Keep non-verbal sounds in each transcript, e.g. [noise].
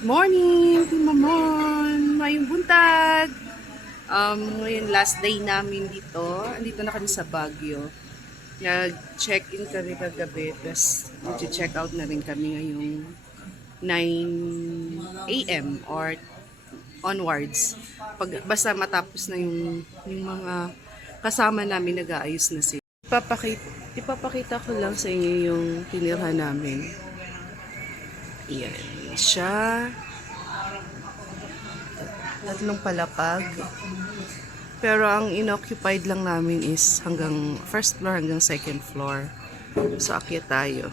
Good morning, Team Mamon! Mayong buntag! Um, ngayon, last day namin dito. Andito na kami sa Baguio. Nag-check-in kami kagabi, tapos mag-check out na rin kami ngayong 9 a.m. or onwards. Pag, basta matapos na yung, yung mga kasama namin nag-aayos na sila. Ipapakita, ipapakita ko lang sa inyo yung tinirhan namin. Yan siya. Tatlong palapag. Pero ang inoccupied lang namin is hanggang first floor hanggang second floor. So, akyat tayo.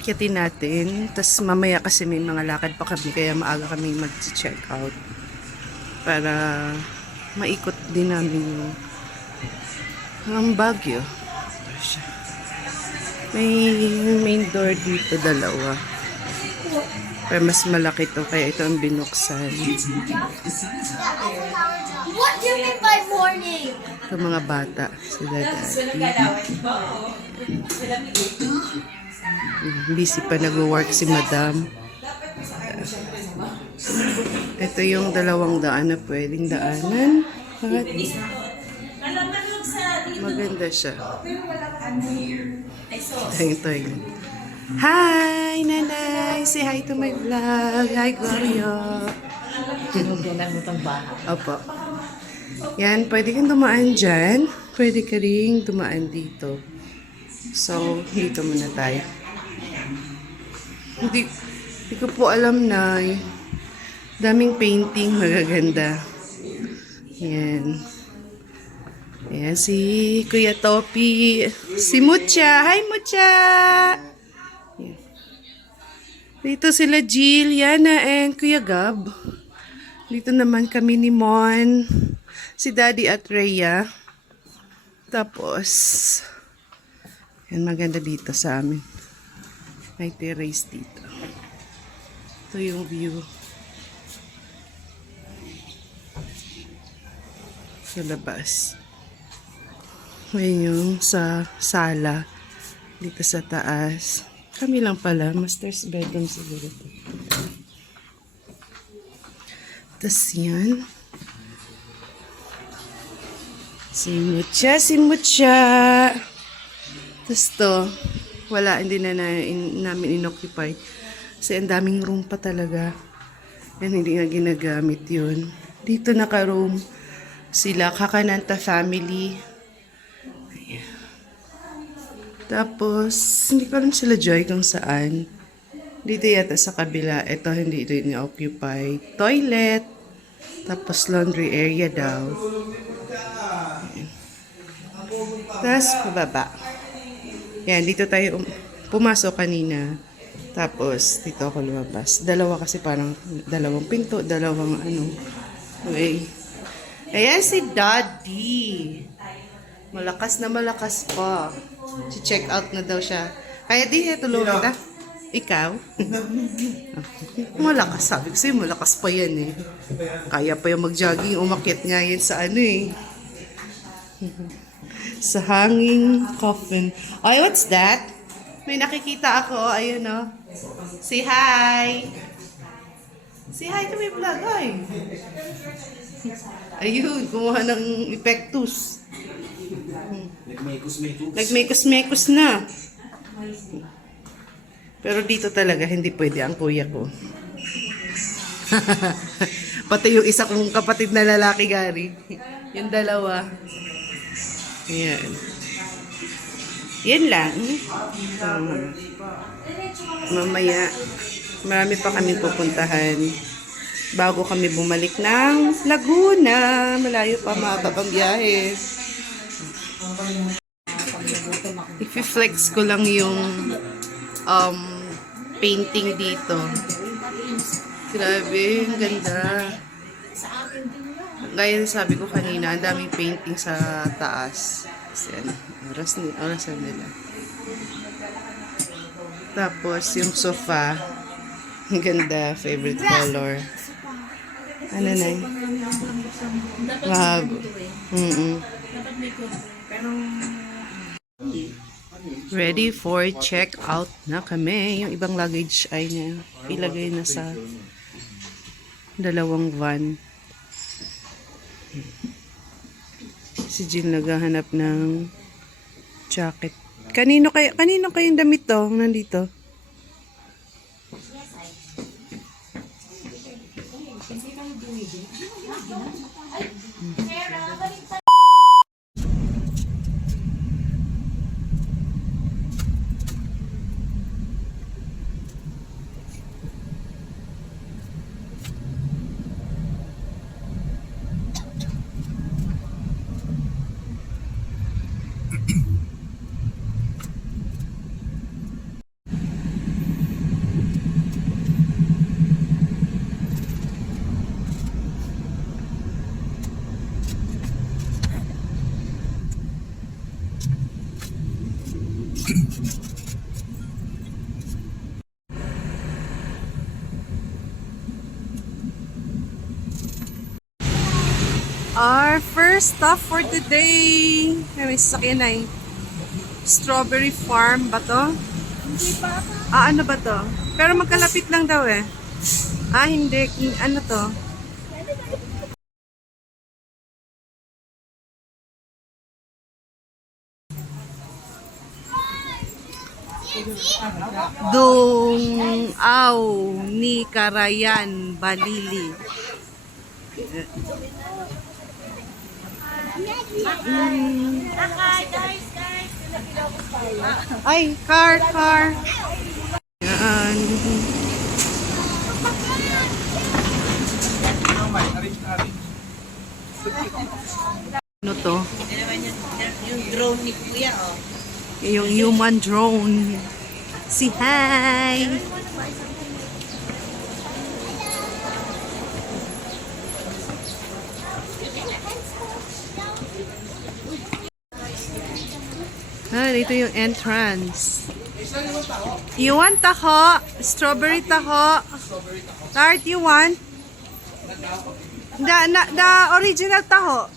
Akyatin natin. Tapos mamaya kasi may mga lakad pa kami kaya maaga kami mag-check out. Para maikot din namin yung ang Baguio. May main door dito, dalawa. Pero mas malaki to, kaya ito ang binuksan. What do you mean by morning? Ito mga bata, sila dati. Busy pa nag-work si madam. Ito yung dalawang daan na pwedeng daanan. At maganda siya. Thank you. Hi, nanay! Say hi to my vlog. Hi, Glorio. Opo. Yan, pwede kang dumaan dyan. Pwede ka rin dumaan dito. So, dito muna tayo. Hindi, hindi ko po alam na daming painting magaganda. Yan. Ayan si Kuya Topi. Si Mucha. Hi, Mucha! Yan. Dito sila Jill, Yana, and Kuya Gab. Dito naman kami ni Mon, si Daddy at Rhea. Tapos, yan maganda dito sa amin. May terrace dito. Ito yung view. Sa labas. Yung sa sala. Dito sa taas. Kami lang pala. Master's bedroom siguro. Tapos yan. Si Mucha, si Mucha. Tapos to, wala, hindi na, na in, namin inoccupy. Kasi ang daming room pa talaga. Yan, hindi nga ginagamit yun. Dito naka-room sila, Kakananta family. Ayan. Tapos, hindi ko alam sila Joy kung saan. Dito yata sa kabila, ito hindi ito occupy Toilet. Tapos laundry area daw. Tapos, pababa. Yan, dito tayo um- pumasok kanina. Tapos, dito ako lumabas. Dalawa kasi parang, dalawang pinto, dalawang ano. Okay. Ayan si Daddy. Malakas na malakas pa. Si-check out na daw siya. Kaya di, tulungan kita. Ikaw? [laughs] malakas. Sabi ko sa'yo, malakas pa yan eh. Kaya pa yung mag-jogging. Umakyat nga yan sa ano eh. [laughs] sa hanging coffin. Ay, what's that? May nakikita ako. Ayun oh. Say hi. Say hi to my vlog. Ay. [laughs] Ayun, kumuha ng epektus. Nagmekos-mekos na. Pero dito talaga, hindi pwede ang kuya ko. [laughs] Pati yung isa kong kapatid na lalaki, Gary. Yung dalawa. Yan. Yan lang. Um, mamaya, marami pa kami pupuntahan bago kami bumalik ng Laguna. Malayo pa mga biyahe. I-flex ko lang yung um, painting dito. Grabe, ang ganda. Gaya sabi ko kanina, ang daming painting sa taas. Kasi ano, oras, ni, oras nila. Tapos, yung sofa, ang ganda, favorite color. Ano na yun? Wow. Mm-mm. Ready for check out na kami. Yung ibang luggage ay niya ilagay na sa dalawang van. Si Jill naghahanap ng jacket. Kanino kayo, kanino kayong damit to? Nandito. Our first stop for today. Ay, may sasakyan na eh. Strawberry farm ba to? Hindi pa. Ah, ano ba to? Pero magkalapit lang daw eh. Ah, hindi. Ano to? Dong Aw ni Karayan Balili. Ay, car, car. Yan. Ano to? Yung drone ni Kuya, oh. Yung human drone. Si hi! Ah, dito yung entrance. You want taho? Strawberry taho? Tart, you want? The, na, the original taho.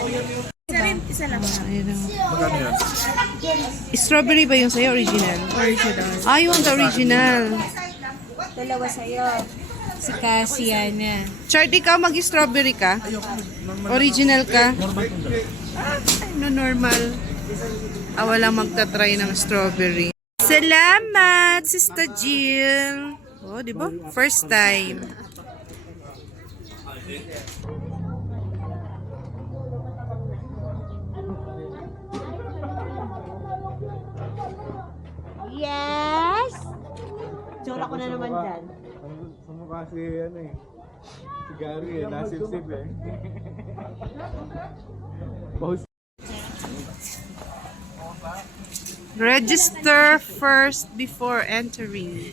Ayun o. Strawberry ba yung sa'yo? Original? Original. Ah, want the original. Dalawa sa'yo. Si Cassiana. Chart, ikaw mag-strawberry ka? Original ka? Ah, ano normal? Ah, walang magta-try ng strawberry. Salamat, Sister Jill. Oh, di ba? First time. Yes! Tsura ko na naman dyan. Sumukha si ano eh. Si Gary eh, nasip-sip eh. Register first before entering.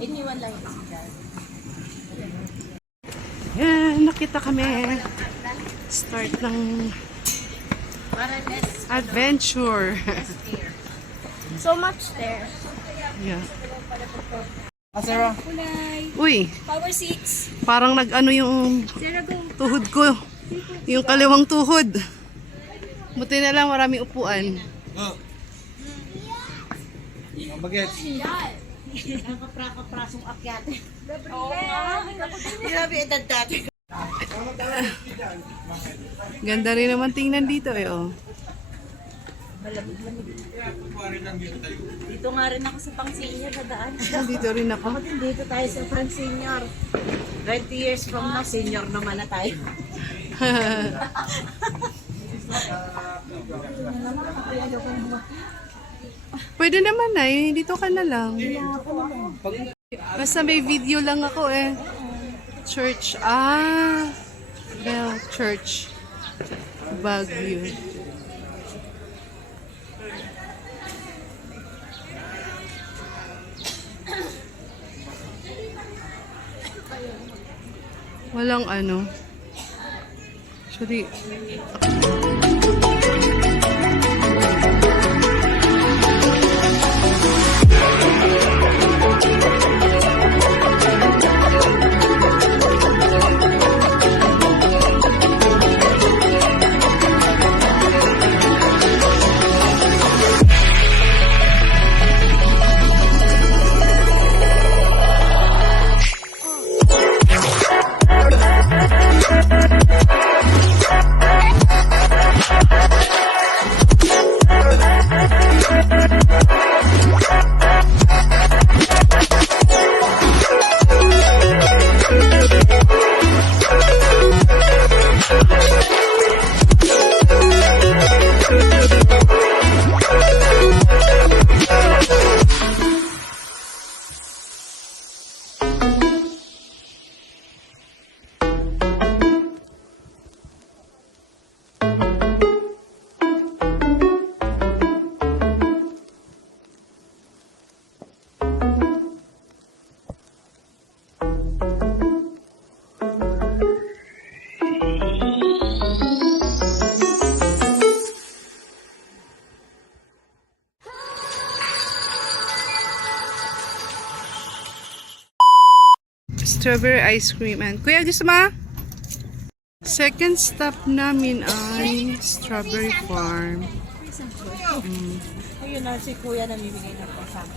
Iniwan lang Yan, nakita kami. Start ng adventure. So much there. yeah. Sarah. Uy, Power 6. parang nag-ano yung tuhod ko. Yung kaliwang tuhod. Buti na lang maraming upuan. Bagets. Ang kapra-kaprasong akyat. Oo nga. Grabe edad dati. Ganda rin naman tingnan dito eh, oh. Dito nga rin ako sa pang senior na daan. Dito rin ako. Dito tayo sa pang senior. 20 years from now, senior naman na tayo. [laughs] Pwede naman na eh. Dito ka na lang. Basta may video lang ako eh. Church. Ah. Bell Church. Baguio. Walang ano. Actually, strawberry ice cream. And, Kuya, gusto mo? Second stop namin ay Strawberry Farm. Ayun na si kuya namimigay ng pasang.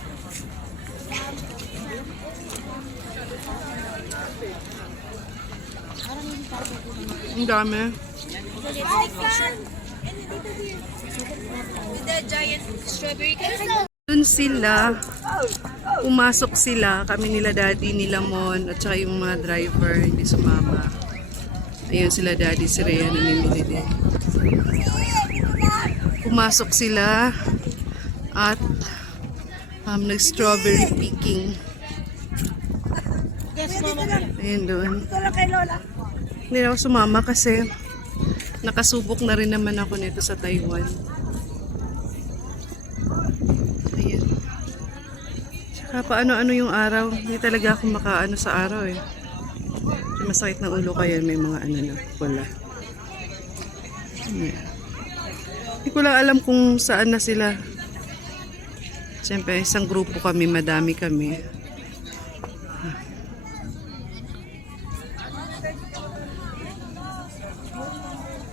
Ang dami. The giant strawberry Doon sila, pumasok sila, kami nila daddy, nila Mon, at saka yung mga driver, hindi sumama. Ayun sila daddy, si Rhea namimili din. Pumasok sila at um, nag-strawberry picking. Ayun doon. Hindi na ako sumama kasi nakasubok na rin naman ako nito sa Taiwan. Ayan. Tsaka paano-ano yung araw. Hindi talaga ako makaano sa araw eh. Masakit ng ulo kaya may mga ano na. Ayan. Hindi ko lang alam kung saan na sila. Siyempre, isang grupo kami, madami kami.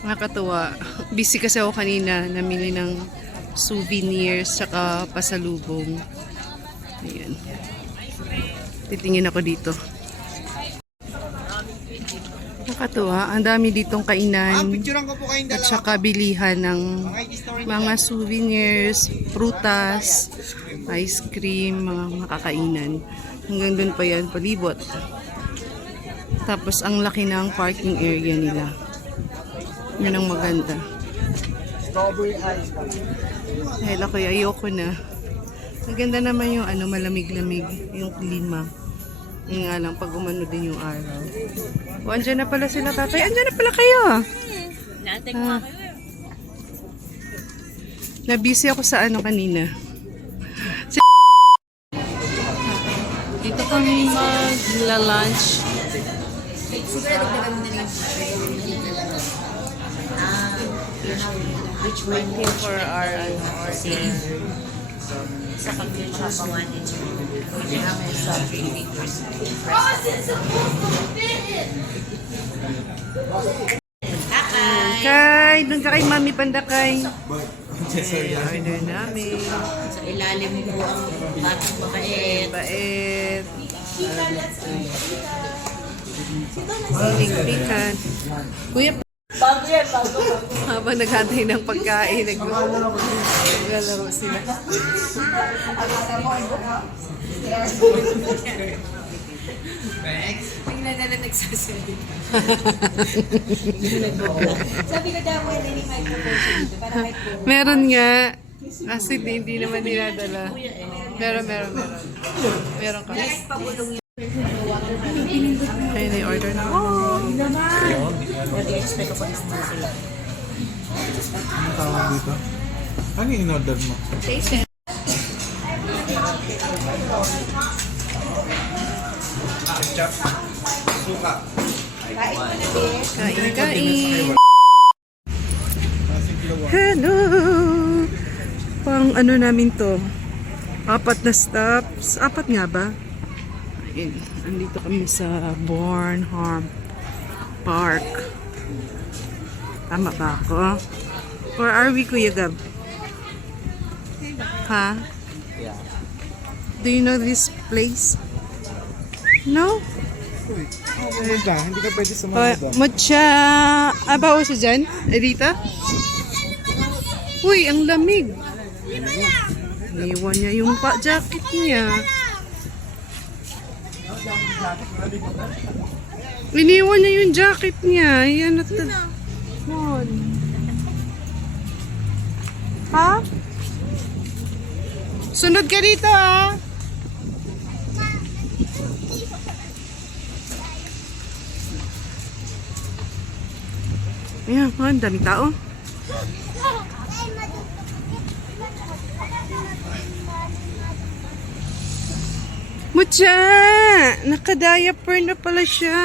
Nakakatuwa. Busy kasi ako kanina. Namili ng souvenirs tsaka pasalubong. Titingin ako dito. Nakakatuwa. Ang dami ditong kainan. Kayong At saka bilihan ng mga souvenirs, prutas, ice cream, mga makakainan. Hanggang doon pa yan, palibot. Tapos ang laki ng parking area nila. Yun ang maganda. Dahil ako ayoko na. Maganda naman yung ano, malamig-lamig, yung klima. Yung nga lang, pag umano din yung araw. O, andyan na pala sila tatay. Andyan na pala kayo. Natin Ah. Nabisi ako sa ano kanina. Si- Dito kami magla-lunch. which one Waiting for our ano, order. Sa pag-choose one and two. Kay, doon ka kay Mami Pandakay. Eh, order namin. Sa ilalim mo ang batang mabait. Bait. Sinig-pikan. Kuya, Bago yan, bago. habang naghantay ng pagkain, nag- naglalaro sila. Tingnan na lang nagsasalita. Meron nga. Kasi di, hindi naman dinadala. Meron, meron, meron. Meron kami. Ayun na yung order na. Oh! Nag-expect ako ng mga sila. Ano tawag dito? Ano yung in-order mo? Kain, kain. Hello! Pang ano namin to? Apat na stops. Apat nga ba? Ayun. Andito kami sa Bornholm Park. Tama ba ako? Or are we, Kuya Gab? Ha? Do you know this place? No? Uy, ano ka? Hindi ka pwede Uh, sumunod ah. matcha... Ah, bawa siya dyan? Edita? Uy, ang lamig. Iniwan niya yung pa jacket niya. Iniwan niya yung jacket niya. Yan at... Mon. Ha? Sunod ka dito ah. Ayan, ang daming tao. Mutya! Naka-diaper na pala siya.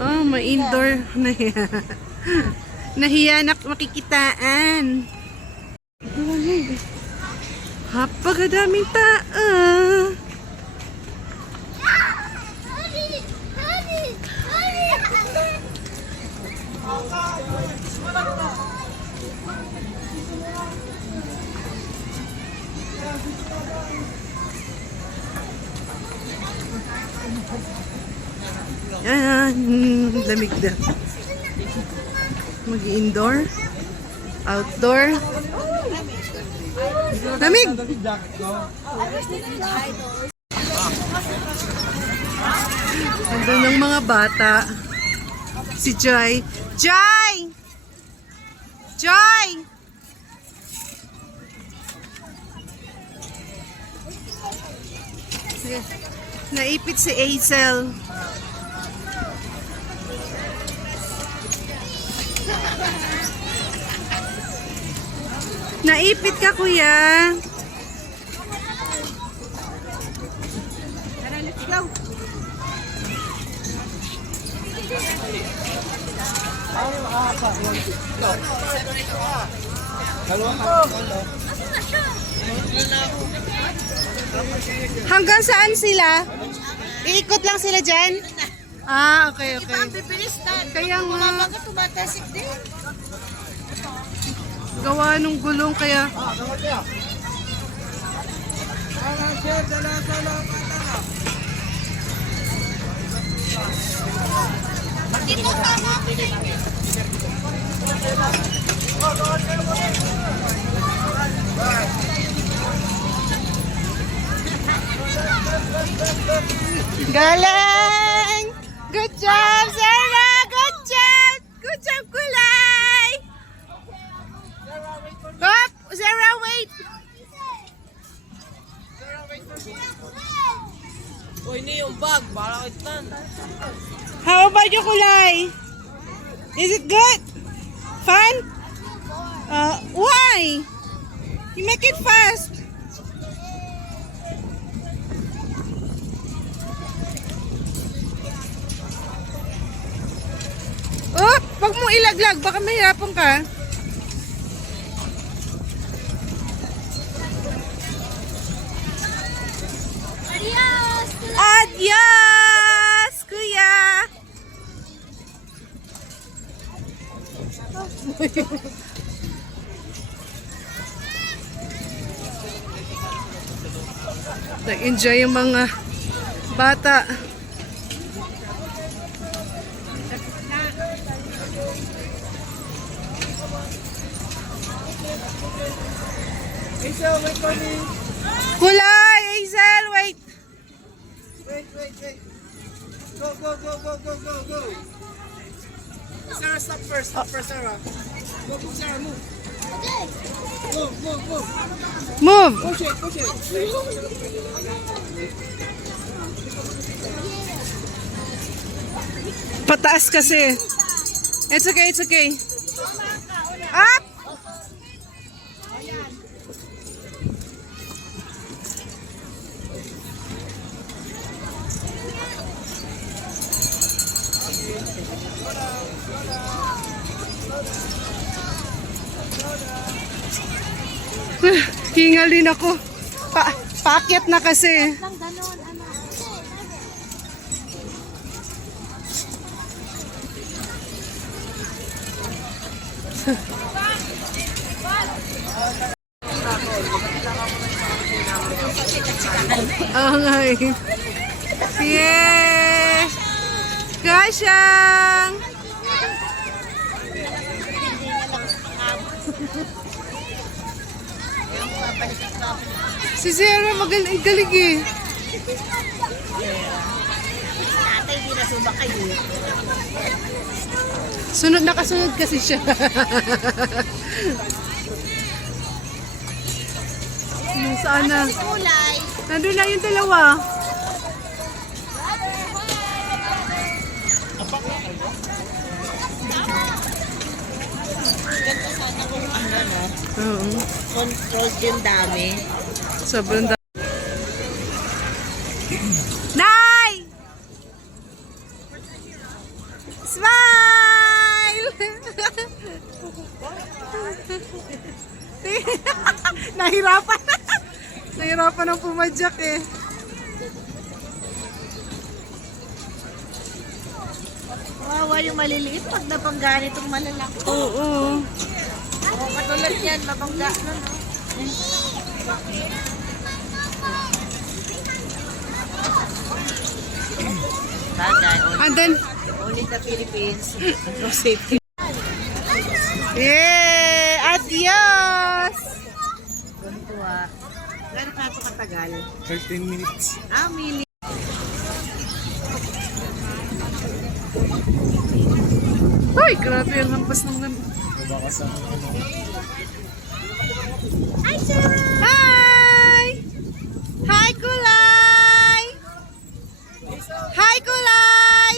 Oh, may indoor na yan. Nahiya na makikitaan. Hapagadaming tao. Thank you. Yan, lamig na. Mag-indoor. Outdoor. Lamig! Nandun ng mga bata. Si Joy. Joy! Joy! Naipit si Hazel. Naipit ka, kuya. Tara, let's go. Hanggang saan sila? Iikot lang sila dyan? Ah, okay, okay. Na. Kaya nga, Bakit tumatasik din? gawa nung gulong kaya... Galing! Good job, Sarah! Good job! Good job, Kulay! Hop! Sarah, wait! Uy, ini yung bag. Bala kitan. How about you, Kulay? Is it good? Fun? Uh, why? You make it fast. Oh, wag mo ilaglag. Baka mahirapan ka. Adios! Adios, kuya! Nag-enjoy yung mga bata. Hazel, wait for me. Kulay, Hazel, wait! Wait, wait, wait. Go, go, go, go, go, go, go. Sarah, stop first. Stop first, Sarah. Go, go, Sarah, move. Move, move, move. Move! Push it, push it. Pataas kasi. It's okay, it's okay. Up! Hingal din ako. Pa paakyat na kasi. Lang ganon, ano. Oo nga eh. Yeah! Kasyang! Si Sarah magaling galing eh. Tatay, di na sumakay eh. Sunod na kasunod kasi siya. Nasaan na? Nandun na yung dalawa. Oo. Controlled yung dami. Sobrang da- Nay! Smile! [laughs] Nahirapan. Nahirapan ang pumadyak eh. Wawa yung maliliit pag napangga nitong malalaki. Oo. Oo, katulad yan, mabangga. No, no? Bagay, And then, only the Philippines. No safety. yay! Adios! Tuwa. Gano'n ka ito katagal? 13 minutes. Ah, mini. Ay, grabe ang hampas ng lam- Baka sa Hi! Hi, Kulay! Hi, Kulay!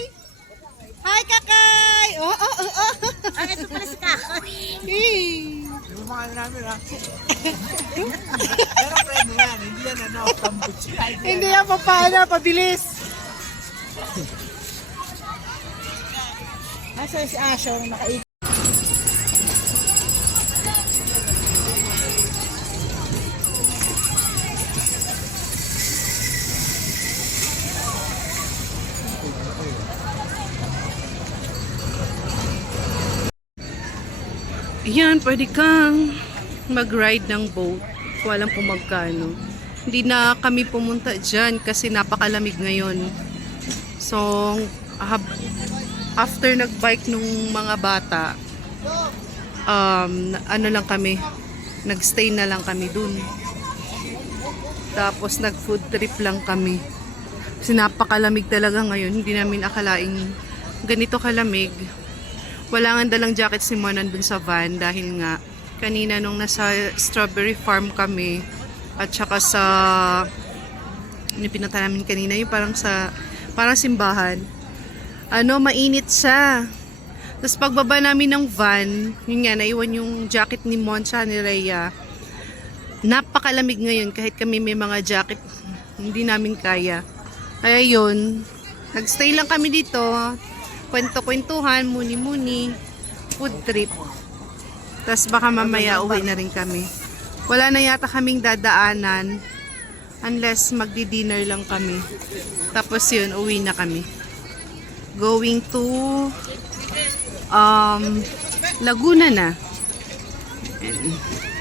Hi, Kakay! Oh, oh, oh, oh. Ah, ito pala si Kakay. Hey. Ano namin ha. [laughs] Pero friend mo yan, hindi yan ano, tambuchi. Hindi yan papana, pabilis. Asa si Asho na nakaikot? Yan, pwede kang mag-ride ng boat. Walang kung magkano. Hindi na kami pumunta dyan kasi napakalamig ngayon. So, after nag-bike nung mga bata, um, ano lang kami, nagstay na lang kami dun. Tapos nag-food trip lang kami. Kasi napakalamig talaga ngayon. Hindi namin akalaing ganito kalamig. Wala nga dalang jacket si Monan dun sa van dahil nga kanina nung nasa strawberry farm kami at saka sa ano pinunta namin kanina yung parang sa parang simbahan. Ano mainit siya. Tapos pagbaba namin ng van yun nga naiwan yung jacket ni Mon siya ni Rhea. Napakalamig ngayon kahit kami may mga jacket hindi namin kaya. Kaya yun nagstay lang kami dito kwento-kwentuhan muni-muni food trip. Tapos baka mamaya uwi na rin kami. Wala na yata kaming dadaanan unless magdi-dinner lang kami. Tapos yun uwi na kami. Going to um Laguna na. Ayan.